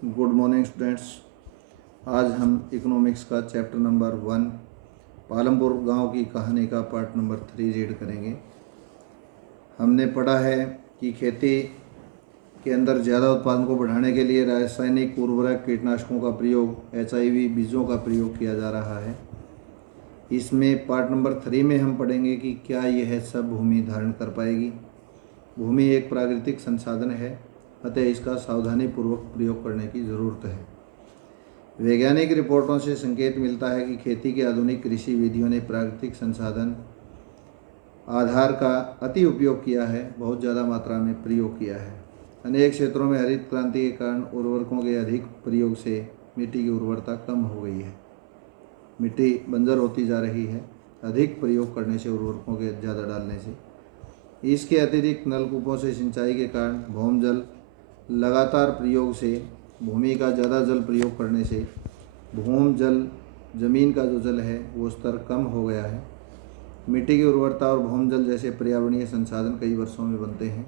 Good morning students. आज हम economics का चैप्टर नंबर 1 पालमपुर गांव की कहानी का पार्ट नंबर 3 रीड करेंगे। हमने पढ़ा है कि खेती के अंदर ज़्यादा उत्पादन को बढ़ाने के लिए रासायनिक उर्वरक कीटनाशकों का प्रयोग, HIV बीजों का प्रयोग किया जा रहा है। इसमें पार्ट नंबर 3 में हम पढ़ेंगे कि क्या यह सब भूमि धारण कर पाएगी। भूमि एक प्राकृतिक संसाधन है, अतः इसका सावधानीपूर्वक प्रयोग करने की ज़रूरत है। वैज्ञानिक रिपोर्टों से संकेत मिलता है कि खेती की आधुनिक कृषि विधियों ने प्राकृतिक संसाधन आधार का अति उपयोग किया है, बहुत ज़्यादा मात्रा में प्रयोग किया है। अनेक क्षेत्रों में हरित क्रांति के कारण उर्वरकों के अधिक प्रयोग से मिट्टी की उर्वरता कम हो गई है। मिट्टी बंजर होती जा रही है अधिक प्रयोग करने से, उर्वरकों के ज़्यादा डालने से। इसके अतिरिक्त नलकूपों से सिंचाई के कारण भौम जल लगातार प्रयोग से, भूमि का ज़्यादा जल प्रयोग करने से भूम जल, जमीन का जो जल है वो स्तर कम हो गया है। मिट्टी की उर्वरता और भौम जल जैसे पर्यावरणीय संसाधन कई वर्षों में बनते हैं।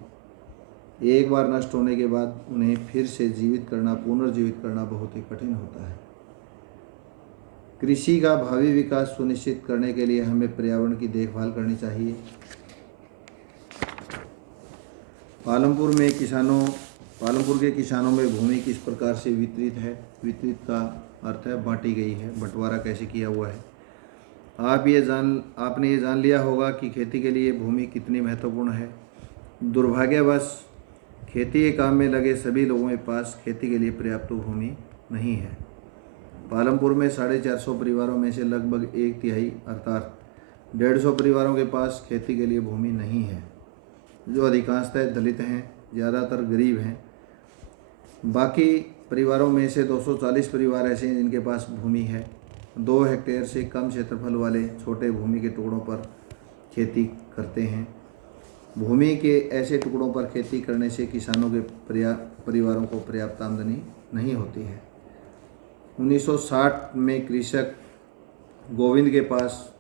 एक बार नष्ट होने के बाद उन्हें फिर से पुनर्जीवित करना बहुत ही कठिन होता है। कृषि का भावी विकास सुनिश्चित करने के लिए हमें पर्यावरण की देखभाल करनी चाहिए। पालमपुर के किसानों में भूमि किस प्रकार से वितरित है। वितरित का अर्थ है बांटी गई है, बंटवारा कैसे किया हुआ है। आपने ये जान लिया होगा कि खेती के लिए भूमि कितनी महत्वपूर्ण है। दुर्भाग्यवश खेती के काम में लगे सभी लोगों के पास खेती के लिए पर्याप्त भूमि नहीं है। पालमपुर में 450 परिवारों में से लगभग 1/3 अर्थात 150 परिवारों के पास खेती के लिए भूमि नहीं है, जो अधिकांशतः दलित हैं, ज़्यादातर गरीब हैं। बाकी परिवारों में से 240 परिवार ऐसे हैं जिनके पास भूमि है। 2 हेक्टेयर से कम क्षेत्रफल वाले छोटे भूमि के टुकड़ों पर खेती करते हैं। भूमि के ऐसे टुकड़ों पर खेती करने से किसानों के परिवारों को पर्याप्त आमदनी नहीं होती है। 1960 में कृषक गोविंद के पास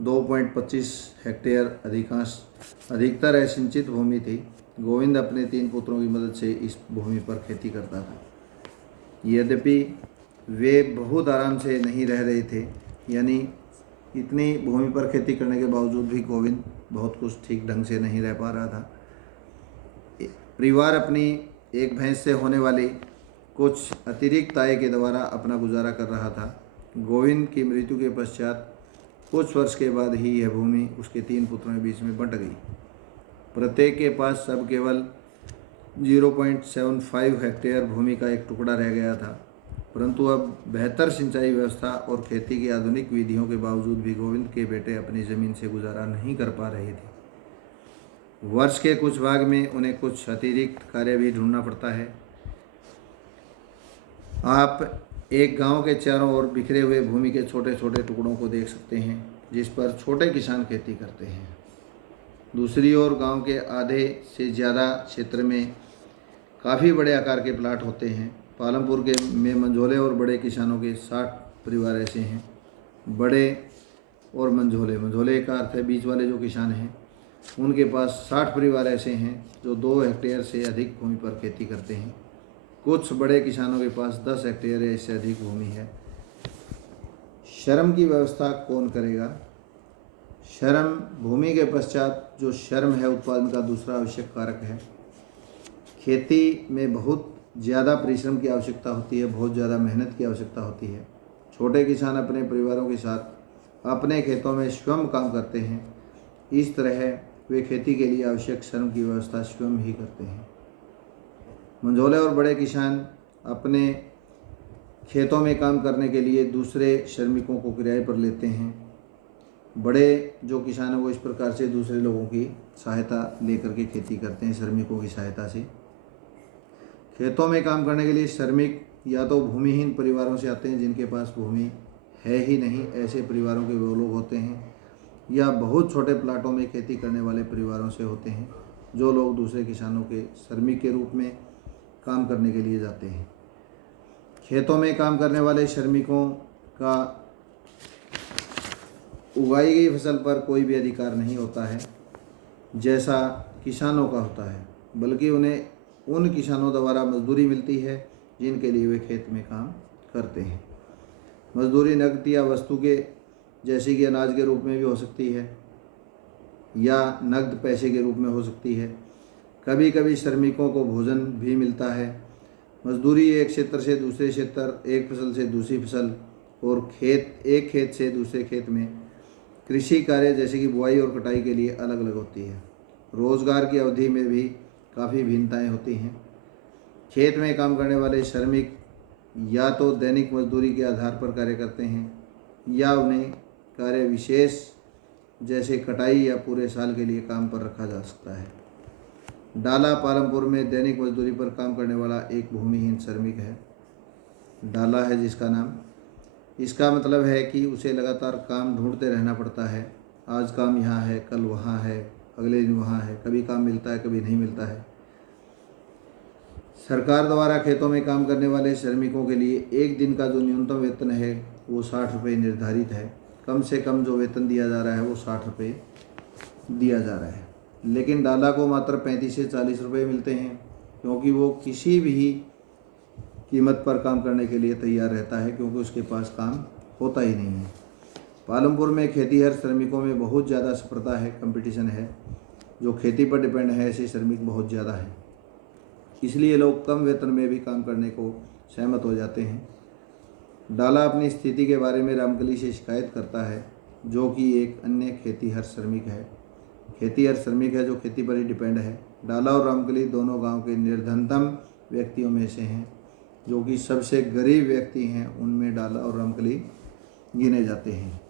2.25 हेक्टेयर अधिकतर असिंचित भूमि थी। गोविंद अपने 3 पुत्रों की मदद से इस भूमि पर खेती करता था। यद्यपि वे बहुत आराम से नहीं रह रहे थे, यानी इतनी भूमि पर खेती करने के बावजूद भी गोविंद बहुत कुछ ठीक ढंग से नहीं रह पा रहा था। परिवार अपनी एक भैंस से होने वाली कुछ अतिरिक्त आय के द्वारा अपना गुजारा कर रहा था। गोविंद की मृत्यु के पश्चात कुछ वर्ष के बाद ही यह भूमि उसके 3 पुत्रों के बीच में बंट गई। प्रत्येक के पास अब केवल 0.75 हेक्टेयर भूमि का एक टुकड़ा रह गया था। परंतु अब बेहतर सिंचाई व्यवस्था और खेती की आधुनिक विधियों के बावजूद भी गोविंद के बेटे अपनी ज़मीन से गुजारा नहीं कर पा रहे थे। वर्ष के कुछ भाग में उन्हें कुछ अतिरिक्त कार्य भी ढूंढना पड़ता है। आप एक गांव के चारों ओर बिखरे हुए भूमि के छोटे छोटे टुकड़ों को देख सकते हैं, जिस पर छोटे किसान खेती करते हैं। दूसरी ओर गांव के आधे से ज़्यादा क्षेत्र में काफ़ी बड़े आकार के प्लाट होते हैं। पालमपुर में मंझोले और बड़े किसानों के 60 परिवार ऐसे हैं। बड़े और मंझोले का अर्थ है बीच वाले जो किसान हैं, उनके पास 60 परिवार ऐसे हैं जो 2 हेक्टेयर से अधिक भूमि पर खेती करते हैं। कुछ बड़े किसानों के पास 10 हेक्टेयर या इससे अधिक भूमि है। श्रम की व्यवस्था कौन करेगा। श्रम भूमि के पश्चात जो श्रम है उत्पादन का दूसरा आवश्यक कारक है। खेती में बहुत ज़्यादा परिश्रम की आवश्यकता होती है, बहुत ज़्यादा मेहनत की आवश्यकता होती है। छोटे किसान अपने परिवारों के साथ अपने खेतों में स्वयं काम करते हैं। इस तरह वे खेती के लिए आवश्यक श्रम की व्यवस्था स्वयं ही करते हैं। मंझोले और बड़े किसान अपने खेतों में काम करने के लिए दूसरे श्रमिकों को किराए पर लेते हैं। बड़े जो किसान हैं वो इस प्रकार से दूसरे लोगों की सहायता लेकर के खेती करते हैं, श्रमिकों की सहायता से। खेतों में काम करने के लिए श्रमिक या तो भूमिहीन परिवारों से आते हैं जिनके पास भूमि है ही नहीं, ऐसे परिवारों के वो लोग होते हैं, या बहुत छोटे प्लाटों में खेती करने वाले परिवारों से होते हैं, जो लोग दूसरे किसानों के श्रमिक के रूप में काम करने के लिए जाते हैं। खेतों में काम करने वाले श्रमिकों का उगाई गई फसल पर कोई भी अधिकार नहीं होता है जैसा किसानों का होता है, बल्कि उन्हें उन किसानों द्वारा मजदूरी मिलती है जिनके लिए वे खेत में काम करते हैं। मजदूरी नकद या वस्तु के जैसे कि अनाज के रूप में भी हो सकती है या नकद पैसे के रूप में हो सकती है। कभी कभी श्रमिकों को भोजन भी मिलता है। मजदूरी एक क्षेत्र से दूसरे क्षेत्र, एक फसल से दूसरी फसल और एक खेत से दूसरे खेत में कृषि कार्य जैसे कि बुआई और कटाई के लिए अलग अलग होती है। रोजगार की अवधि में भी काफ़ी भिन्नताएं होती हैं। खेत में काम करने वाले श्रमिक या तो दैनिक मजदूरी के आधार पर कार्य करते हैं या उन्हें कार्य विशेष जैसे कटाई या पूरे साल के लिए काम पर रखा जा सकता है। डाला पालमपुर में दैनिक मजदूरी पर काम करने वाला एक भूमिहीन श्रमिक है। डाला है जिसका नाम, इसका मतलब है कि उसे लगातार काम ढूंढते रहना पड़ता है। आज काम यहाँ है, कल वहाँ है, अगले दिन वहाँ है, कभी काम मिलता है, कभी नहीं मिलता है। सरकार द्वारा खेतों में काम करने वाले श्रमिकों के लिए एक दिन का जो न्यूनतम वेतन है वो 60 रुपये निर्धारित है। कम से कम जो वेतन दिया जा रहा है वो 60 रुपये दिया जा रहा है। लेकिन डाला को मात्र 35 से 40 रुपये मिलते हैं, क्योंकि वो किसी भी कीमत पर काम करने के लिए तैयार रहता है, क्योंकि उसके पास काम होता ही नहीं है। पालमपुर में खेतीहर श्रमिकों में बहुत ज़्यादा स्पर्धा है, कंपटीशन है। जो खेती पर डिपेंड है ऐसे श्रमिक बहुत ज़्यादा है, इसलिए लोग कम वेतन में भी काम करने को सहमत हो जाते हैं। डाला अपनी स्थिति के बारे में रामकली से शिकायत करता है, जो कि एक अन्य खेतीहर श्रमिक है। खेतीहर श्रमिक है जो खेती पर ही डिपेंड है। डाला और रामकली दोनों गांव के निर्धनतम व्यक्तियों में से हैं, जो कि सबसे गरीब व्यक्ति हैं, उनमें डाला और रामकली गिने जाते हैं।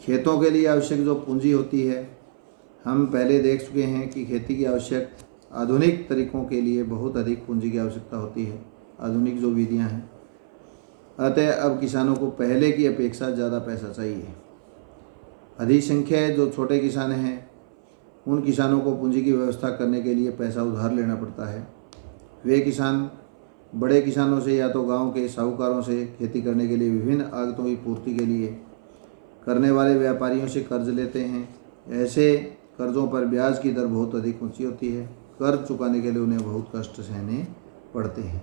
खेतों के लिए आवश्यक जो पूंजी होती है, हम पहले देख चुके हैं कि खेती की आवश्यक आधुनिक तरीकों के लिए बहुत अधिक पूंजी की आवश्यकता होती है, आधुनिक जो विधियां हैं। अतः अब किसानों को पहले की अपेक्षा ज़्यादा पैसा चाहिए। अधिसंख्य जो छोटे किसान हैं, उन किसानों को पूंजी की व्यवस्था करने के लिए पैसा उधार लेना पड़ता है। वे किसान बड़े किसानों से या तो गांव के साहूकारों से खेती करने के लिए विभिन्न आगतों की पूर्ति के लिए करने वाले व्यापारियों से कर्ज लेते हैं। ऐसे कर्जों पर ब्याज की दर बहुत अधिक ऊंची होती है। कर्ज चुकाने के लिए उन्हें बहुत कष्ट सहने पड़ते हैं।